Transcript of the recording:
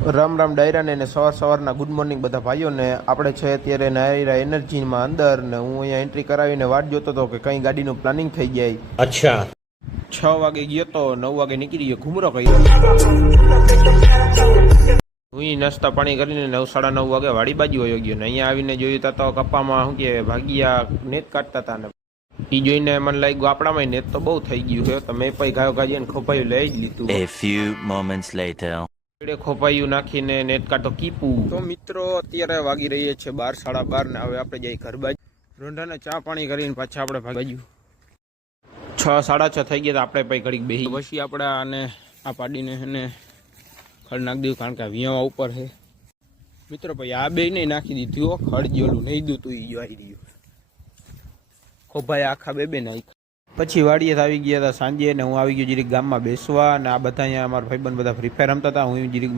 રામ રામ ડાયરા ને સવારના good morning બધા ભાઈઓને. આપણે છે અત્યારે નાયરા એનર્જીમાં અંદર ને હું અહીંયા એન્ટ્રી કરાવીને વાટ જોતો હતો કે કઈ ગાડીનું પ્લાનિંગ થઈ જાય. અચ્છા 6 વાગે ગયો તો 9 વાગે નીકળી ગયો, ઘુમરો કર્યો. હું નાસ્તા પાણી કરીને 9:30 વાગે વાડી બાજુ વયો ગયો ને અહીંયા આવીને જોયું તો કપ્પામાં શું કે ભાગિયા નેત કાઢતા હતા ને એ જોઈને મને લાગ્યું આપણામાં નેત તો બહુ થઈ ગયું છે તો મેં પછી ગાયો ગાજી ખોપાયું લઈ જ લીધું. A few moments later. ખોપાયું નાખીને નેટ કાઢો કીપું. તો મિત્રો અત્યારે વાગી રહીએ છે 12, 12:30 ને હવે આપણે જઈ ઘર બાજુ. રોંઢાને ચા પાણી કરીને પાછા આપણે ભાગી 6, 6:30 થઈ ગયા. આપણે પછી ઘડીક બેસી પછી આપણે આને આ પાડીને એને ખડ નાખી દીધું કારણ કે વિયાવા ઉપર છે મિત્રો. પછી આ બે નહીં નાખી દીધું ખડ જેલું નહીં દૂતું એ આવી રહ્યું ખોભાઈ આખા બે નાખ્યા. પછી વાડીએ આવી ગયા હતા સાંજે ને હું આવી ગયો જીરીક ગામમાં બેસવા અને આ બધા અહીંયા અમારા ભાઈબંધ બધા ફ્રી ફાયર રમતા હતા. હું જીરીક